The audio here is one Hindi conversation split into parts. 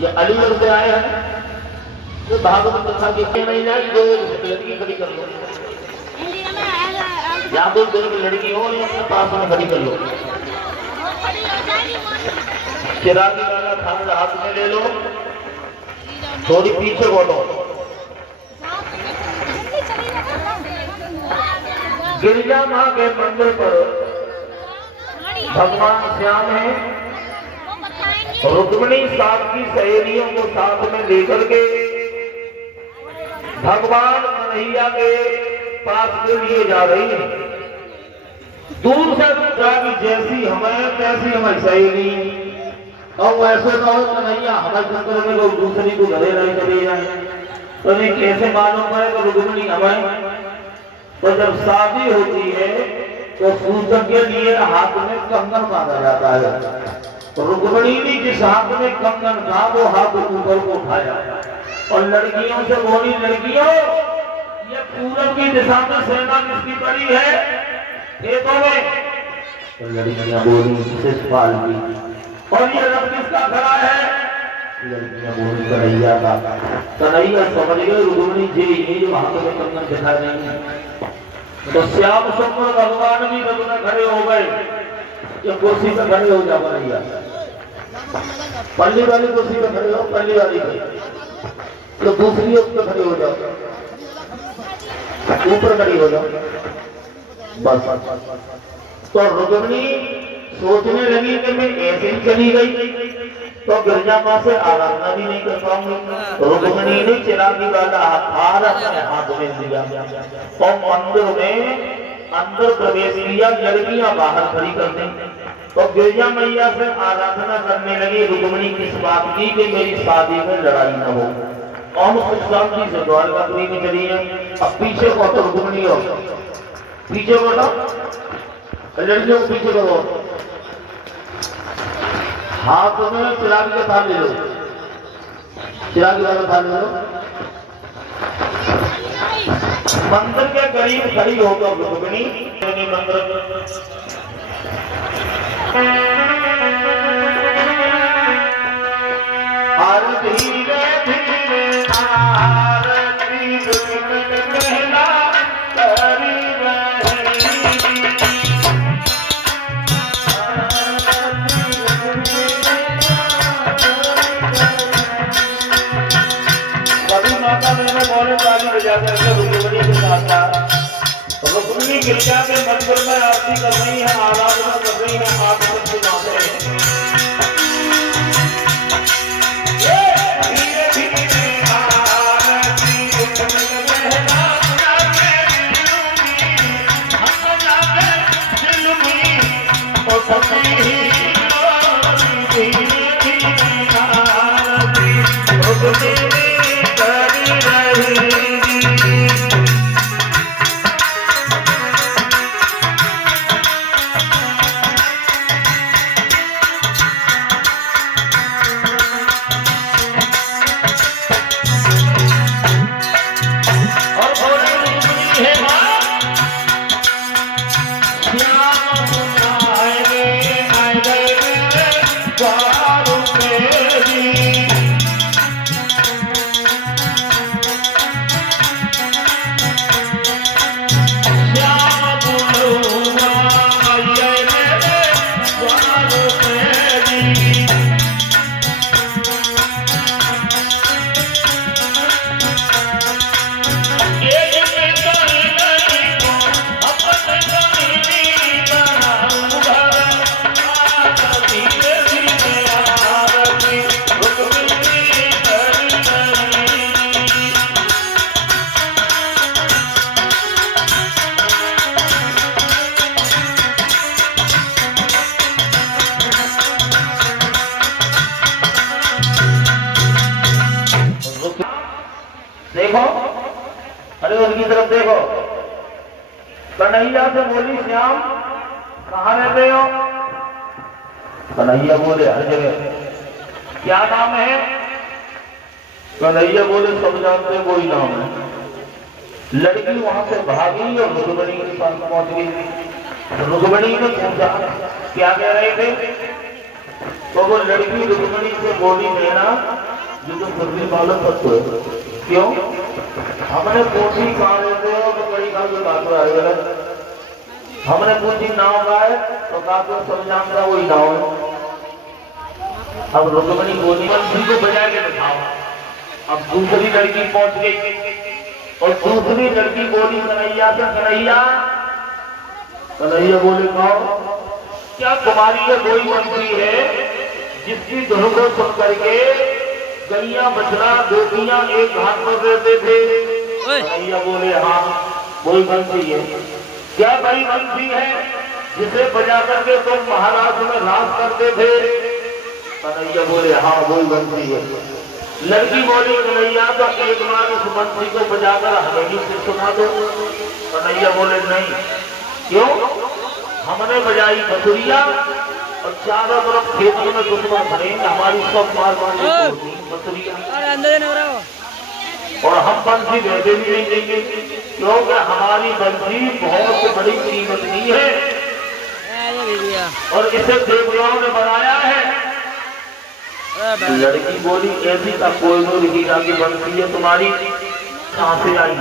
ये अलीगढ़ से आए हैं तो भागवत कथा की महीना जो लड़की खड़ी कर लो या तो दोनों की लड़की हो या अपने पास में खड़ी कर लो। चिरागी वाला थाना हाथ में ले लो, थोड़ी पीछे बोलो। गिरिजा माँ के मंदिर पर भगवान श्याम है, रुक्मिणी साथ की सहेलियों को साथ में लेकर के भगवान कन्हैया के पास के लिए जा रही है। दूर से कि जैसी हमें तैसी हमारी सहेली, और वैसे कहो कन्हैया हमारे चक्कर में लोग दूसरी को घरे नहीं चले जाए तो नहीं कैसे मालूम पड़े तो रुक्मिणी हमें। तो जब शादी होती है तो सूचक के लिए हाथ में कंगन बांधा जाता है। रुक्मिणी ने जिस हाथ में कंगन था वो हाथ ऊपर को उठाया और लड़कियों से बोली, लड़कियों ये पूरब की दिशा में सेना किसकी पड़ी है खेतों में? तो लड़कियां बोली शिषपाल की। और ये रथ किसका खड़ा है? लड़कियां बोली कन्हैया का। कन्हैया समझ गए रुक्मिणी जी ये जो हाथ में कंगन दिखा नहीं है। तो श्याम सुंदर भगवान भी रथ में खड़े हो गए। ये कुर्सी पे खड़े हो जाओ कन्हैया, पल्ली वाली कुर्सी पे खड़े हो, पल्ली वाली पे तो दूसरी उस पे खड़े हो जाओ, ऊपर खड़ी हो जाओ बस। तो रुक्मिणी सोचने लगी कि मैं ऐसे ही चली गई तो गिरजा माँ से आराधना भी नहीं कर पाऊंगी। रुक्मिणी ने चिरागी वाला हार अपने हाथ में लिया और मंदिर में अंदर प्रवेश किया। लड़कियां बाहर खड़ी कर दें तो गिरजा मैया से आराधना करने लगी। रुक्मिणी किस बात की कि मेरी शादी में लड़ाई न हो। और सुख शांति से द्वारकापुरी में चली है। अब पीछे को तो रुक्मिणी हो, पीछे को तो लड़कियों को पीछे करो। हाथ में चिराग का थाल ले लो, चिराग वाला थाल ले लो। मंदिर के करीब खड़ी होकर रुक्मिणी मंदिर आरती रे धीरे आरती कहला करी माता मैंने बोले ताली बजा करके रुक्मिणी के साथ रुक्मिणी गिरजा के मंदिर में आरती कर रही है, आराधना कर रही है, आप सबसे नाते हैं। देखो, अरे उनकी तरफ देखो। कन्हैया से बोली, श्याम कहाँ रहते हो? कन्हैया बोले, हर जगह। क्या नाम है? कन्हैया बोले, सब जानते हैं, कोई नाम है। लड़की वहां से भागी और रुक्मिणी के पास पहुंच गई। रुक्मिणी ने पूछा, क्या कह रहे थे? तो वो लड़की रुक्मिणी से बोली, नैना जो तुम फर्जी मालूम करते हो, क्यों? हमने पूछी कहाँ रहते हो तो कहीं कहा तो काटो आएगा। हमने पूछी नाव का है तो काटो सब जानता वही नाव है। अब रुक्मिणी बोली, बंसी को बजा के दिखाओ। अब दूसरी लड़की पहुंच गई और दूसरी लड़की बोली कन्हैया से, कन्हैया बोले, कहो क्या तुम्हारी ये कोई मंत्री है जिसकी धुन को सुन करके गैया बछड़ा गोपियां एक घाट पर रहते थे? कन्हैया बोले, हाँ वही बंसी है। क्या भाई बंसी है जिसे बजा करके तुम महाराष्ट्र में राज करते थे? कन्हैया बोले, हाँ वही बंसी है। लड़की बोली, कन्हैया तो एक बार उस बंसी को बजाकर हमें ही से सुना दो। कन्हैया बोले, नहीं। क्यों? हमने बजाई बसुरिया और चारों तरफ खेतों में दुश्मन भरे, हमारी सब मार बसुरिया और हम बंसी वैसे भी नहीं देंगे, क्योंकि हमारी बंसी बहुत बड़ी कीमत की है और इसे देवताओं ने बनाया है। लड़की बोली, ऐसी का कोई नूर हीरा की बंसी है तुम्हारी, कहां से आई?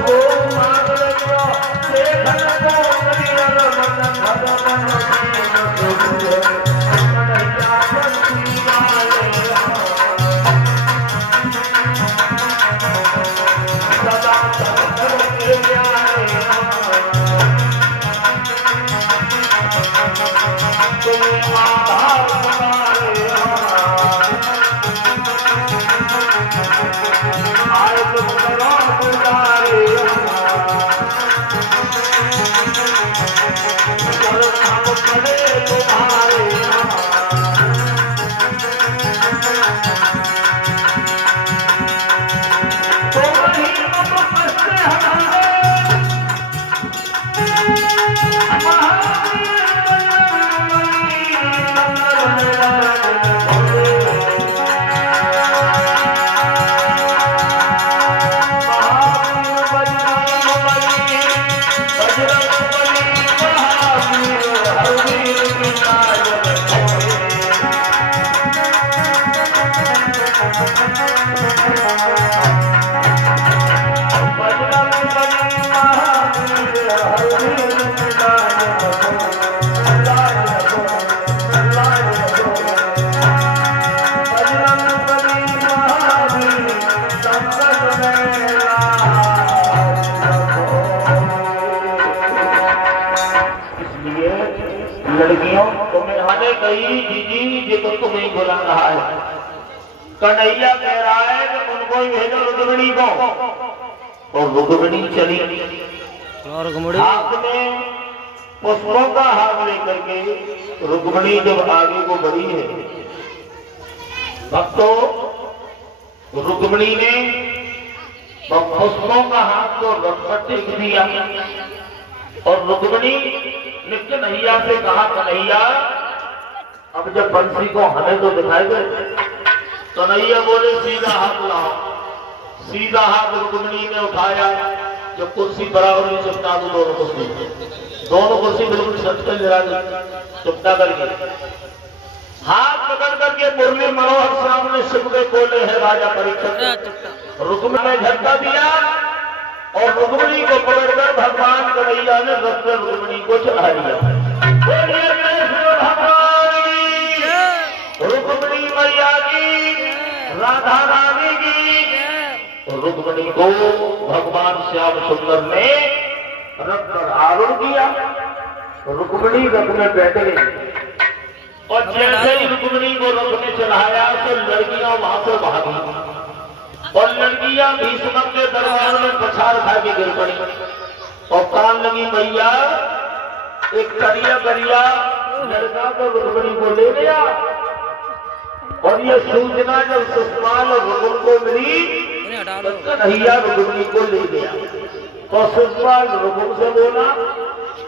को मांग लियो देखन को करियर मन धर मन कन्हैया बंसी वाले सदा सफर के प्यारे तुम्हें आधार बनाए आए तुम करो गुजारे हम खड़े तुम्हारे तो वही तुम हंसते हमारे लड़कियों तुम्हें हमें कही जीजी जी तो तुम्हें बुला रहा है। कन्हैया कह रहा है कि उनको ही भेजो रुक्मिणी को। और रुक्मिणी चली हाथ में पुष्पों का हाथ लेकर के रुक्मिणी जब आगे को बढ़ी है भक्तों रुक्मिणी ने पुष्पों का हाथ को रथ पर टेक दिया और रुक्मिणी ने कन्हैया से कहा कन्हैया अब जब बंसी को हमें तो दिखाई दे। कन्हैया बोले सीधा हाथ लाओ। सीधा हाथ रुक्मिणी ने उठाया जब कुर्सी बराबर में चिपटा दो दोनों कुर्सी बिल्कुल सच कर चिपटा करके हाथ पकड़ करके मुरली मनोहर सामने शिव के कोले है राजा परीक्षित रुक्मिणी ने झटका दिया और रुक्मिणी को पकड़कर भगवान कन्हैया ने रथ में रुक्मिणी को चढ़ा दिया। रुक्मिणी मैया की राधा रानी की रुक्मिणी को भगवान श्याम सुंदर ने रथ पर आरूढ़ किया। रुक्मिणी रथ में बैठ गई और जैसे ही रुक्मिणी को रथ में चढ़ाया तो लड़कियां वहां से भागी और लड़कियां भीष्म के दरबार में पछाड़ खा के गिर पड़ी और कान लगी मैया एक करिया करिया लड़का तो रुक्मिणी को ले गया। और ये सूचना जब ससुराल और रुक्म को मिली तो कन्हैया रुक्मिणी को ले गया। तो ससुराल रुक्म से बोला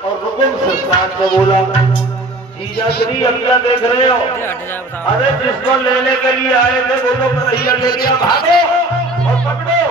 और रुक्म ससुराल से बोला जीजा श्री अब क्या देख रहे हो? अरे जिसको लेने के लिए आए थे वो तो कन्हैया ले गया, भागो और पकड़ो।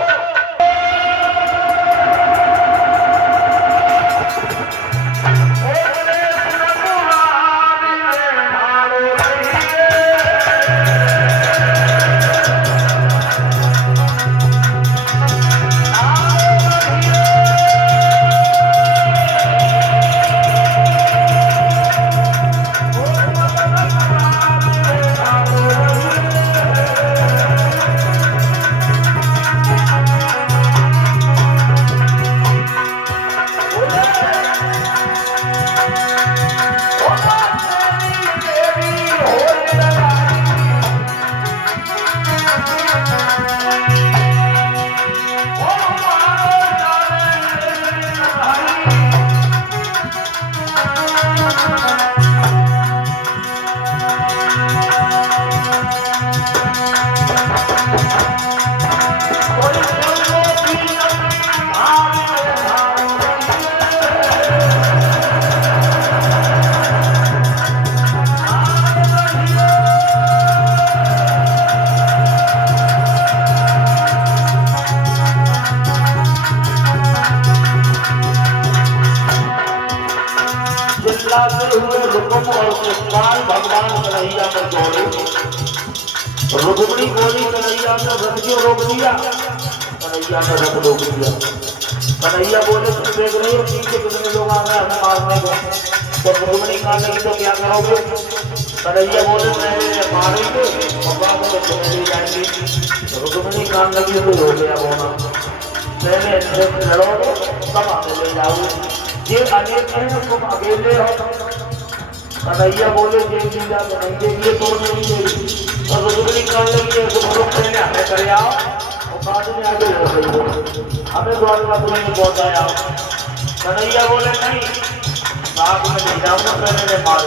हुए रुक्म और कृष्णाल भगवान कन्हैया में दौड़े। रुक्मिणी बोली कन्हैया ने रथ क्यों रोक दिया? कन्हैया ने रथ रोक दिया। कन्हैया बोले तुम देख रही हो पीछे कितने लोग आ गए हमें मारने को, तो रुक्मिणी कान लगी तो क्या करोगे? कन्हैया बोले पहले मारेंगे और बाद में तुम्हें ले जाएंगे। रुक्मिणी कान लगी तो हो गया बोना, पहले इनसे लड़ोगे तब हमें ले जाओगे, ये अनेक है तुम अकेले हो। कन्हैया बोले ये लीला तो नहीं देगी तो नहीं देगी, और रुक्मिणी कान लगी है तुम लोग पहले हमें कर आओ और बाद में आगे हो गई हो, हमें द्वारकापुरी में पहुंचाया। कन्हैया बोले नहीं, बाद में ले जाऊंगा, पहले मार